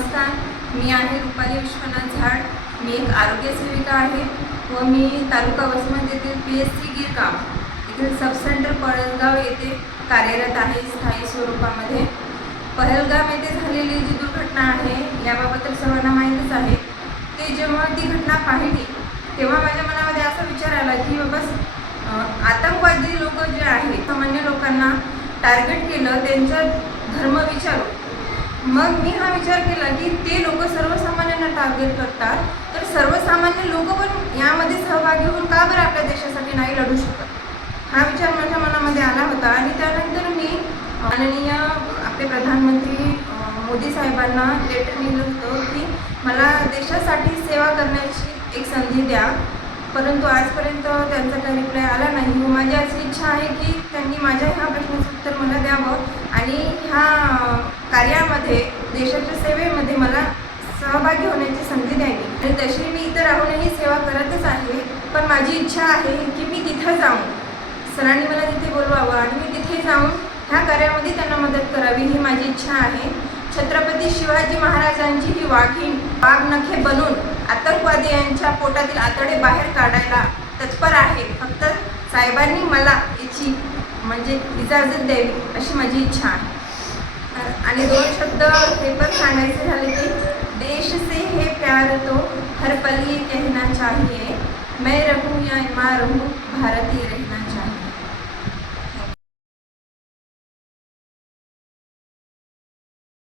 मी आहे रुपाली विश्वनाथ झाड. मी एक आरोग्य सेविका आहे व मी तालुका वसमत येथील पी एस सी गिरगाव येथील सब सेंटर पळसगाव येथे कार्यरत आहे स्थायी स्वरूपामध्ये. पहलगाव येथे झालेली जी दुर्घटना आहे याबाबत तर सर्वांना माहीतच आहे. ते जेव्हा ती घटना पाहिली तेव्हा माझ्या मनामध्ये असा विचार आला की बाबा आतंकवादी लोक जे आहेत सामान्य लोकांना टार्गेट केलं त्यांचा धर्म विचारून मग मी हा विचार केला की ते लोक सर्वसामान्यांना टार्गेट करतात. तर सर्वसामान्य लोक पण यामध्ये सहभागी होऊन का बरं आपल्या देशासाठी नाही लढू शकत? हा विचार माझ्या मनामध्ये आला होता आणि त्यानंतर मी माननीय आपले प्रधानमंत्री मोदी साहेबांना लेटर लिहिलं होतं की मला देशासाठी सेवा करण्याची एक संधी द्या. परंतु आजपर्यंत त्यांचा काही रिप्लाय आला नाही. माझी अशी इच्छा आहे की त्यांनी माझ्या ह्या प्रश्नाचं उत्तर मला द्यावं आणि ह्या कार्यामध्ये देशाच्या सेवेमध्ये मला सहभागी होण्याची संधी द्यावी. आणि तशी मी इथं राहूनही सेवा करतच आहे. पण माझी इच्छा आहे की मी तिथं जाऊन सरांनी मला तिथे बोलवावं आणि मी तिथे जाऊन ह्या कार्यामध्ये त्यांना मदत करावी ही माझी इच्छा आहे. छत्रपती शिवाजी महाराजांची ही वाघीण वाघनखे बनून आतंकवादी यांच्या पोटातील आतडे बाहेर काढायला तत्पर आहे. फक्त साहेबांनी मला याची म्हणजे इजाजत द्यावी अशी माझी इच्छा आहे. आणि दोन शब्द हे पण सांगायचे झाले की देश से हे प्यार तो हर पल ये कहना चाहिए मैं रहूं या ना रहूं भारतीय चाहिए.